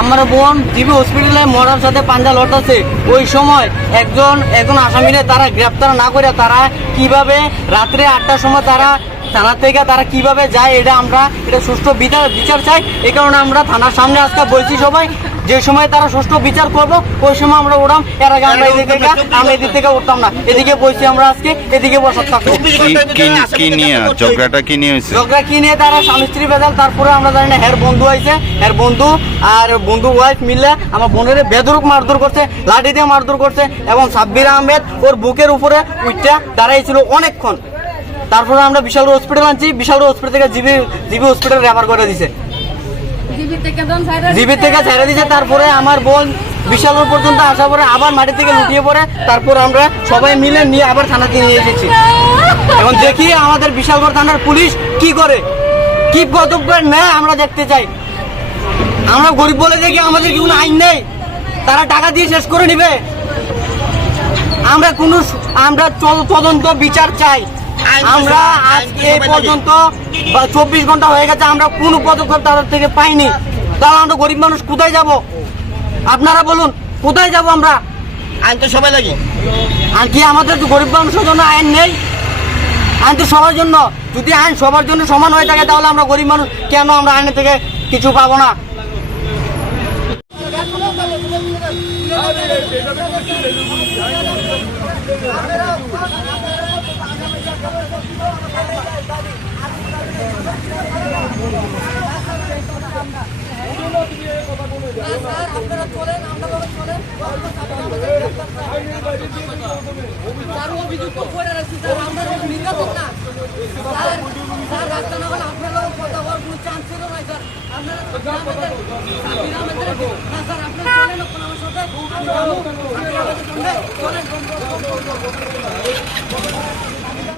আমার বোন জিবি হসপিটালে মরার সাথে পাঞ্জা লড়তেছে। ওই সময় একজন আসামিরে তারা গ্রেপ্তার না করে তারা কিভাবে রাত্রে 8টার সময় তারা থানা থেকে তারা কিভাবে যায়, এটা সুষ্ঠু বিচার চাই। এই কারণে আমরা থানার সামনে আজকে বলছি সবাই, যে সময় তারা সুষ্ঠু বিচার করবো ওই সময় আমরা উঠাম। এর আগে আমরা এদিক থেকে উঠতাম না, এদিকে বসছি আমরা আজকে, এদিকে বসে থাকবো। ঝগড়া কি নিয়ে তারা স্বামী স্ত্রী বেদাল। তারপরে আমরা জানি না হের বন্ধু আইছে, হের বন্ধু আর বন্ধু ওয়াইফ মিললে আমার বোনের বেদরক মারধর করছে, লাঠি দিয়ে মারধর করছে এবং সাব্বির আহমেদ ওর বুকের উপরে উইটা দাঁড়াইছিল অনেকক্ষণ। তারপরে আমরা বিশাল হসপিটাল আনছি, বিশাল হসপিটাল থেকে জিবি হসপিটাল রেফার করে দিছে, জিবি থেকে ছেড়ে দিছে। তারপরে আমার বোন বিশাল পর্যন্ত আসার পরে আবার মাটি থেকে লুটিয়ে পড়ে। তারপর আমরা সবাই মিলে নিয়ে আবার থানাতে নিয়ে এসেছি। এখন দেখি আমাদের বিশালগড় থানার পুলিশ কি করে, কি পদক্ষেপ নেয় আমরা দেখতে চাই। আমরা গরিব বলে দেখি আমাদের কি কোনো আইন নেই, তারা টাকা দিয়ে শেষ করে নিবে। আমরা তদন্ত বিচার চাই। আমরা আজ এই পর্যন্ত 24 ঘন্টা হয়ে গেছে, আমরা কোনো পদক্ষেপ তাদের থেকে পাইনি। তাহলে আমরা গরিব মানুষ কোথায় যাব? আপনারা বলুন কোথায় যাব আমরা? আইন তো সবাই লাগি, আর কি আমাদের তো গরিব মানুষের জন্য আইন নেই? আইন তো সবার জন্য। যদি আইন সবার জন্য সমান হয়ে থাকে তাহলে আমরা গরিব মানুষ কেন আমরা আইনের থেকে কিছু পাবো না? আপনারা